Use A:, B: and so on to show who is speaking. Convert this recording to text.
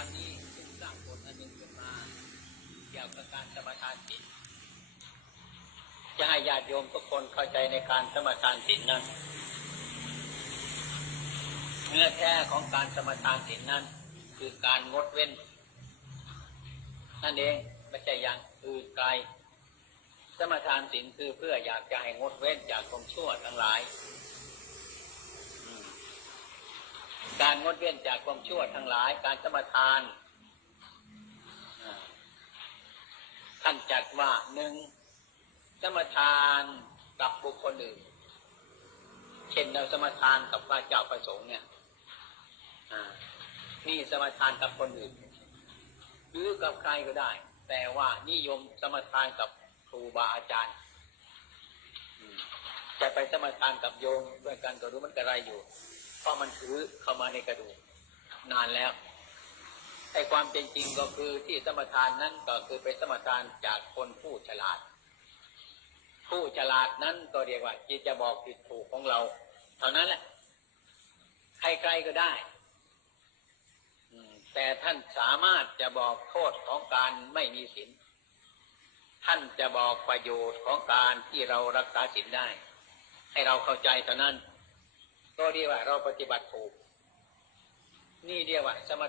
A: ันนี้จึงสร้างบทอันหนึ่งขึ้นมาเกี่ยวกับการสมทานศีลจะให้ญาติโยมทุกคนเข้าใจในการสมทานศีลนั้นเนื้อแท้ของการสมทานศีลนั้น คือการงดเว้น นั่นเองไม่ใช่อย่างอื่นไกลสมทานศีลคือเพื่ออยากจะให้งดเว้นจากความชั่วทั้งหลายอืม การงดเว้นจากความชั่วทั้งหลาย การสมทานท่านจัดว่าหนึ่งสมทานกับบุคคลอื่น เช่นเราสมทานกับพระเจ้าประสงค์เนี่ยนี่สมทานกับคนอื่น หรือกับใครก็ได้ แต่ว่านิยมสมทานกับครูบาอาจารย์จะไปสมทานกับโยมด้วยกันก็รู้มันกระไรอยู่ ราะมันถือเข้ามาในกระดูกนานแล้วไอ้ความเป็นจริงก็คือที่สมทานนั้นก็คือไปสมทานจากคนผู้ฉลาด ผู้ฉลาดนั้นก็เรียกว่าที่จะบอกผิดถูกของเรา เท่านั้นแหละใครๆก็ได้แต่ท่านสามารถจะบอกโทษของการไม่มีศีลท่านจะบอกประโยชน์ของการที่เรารักษาศีลได้ ให้เราเข้าใจเท่านั้น ก็เรียกว่าเราปฏิบัติถูก นี่เรียกว่าสม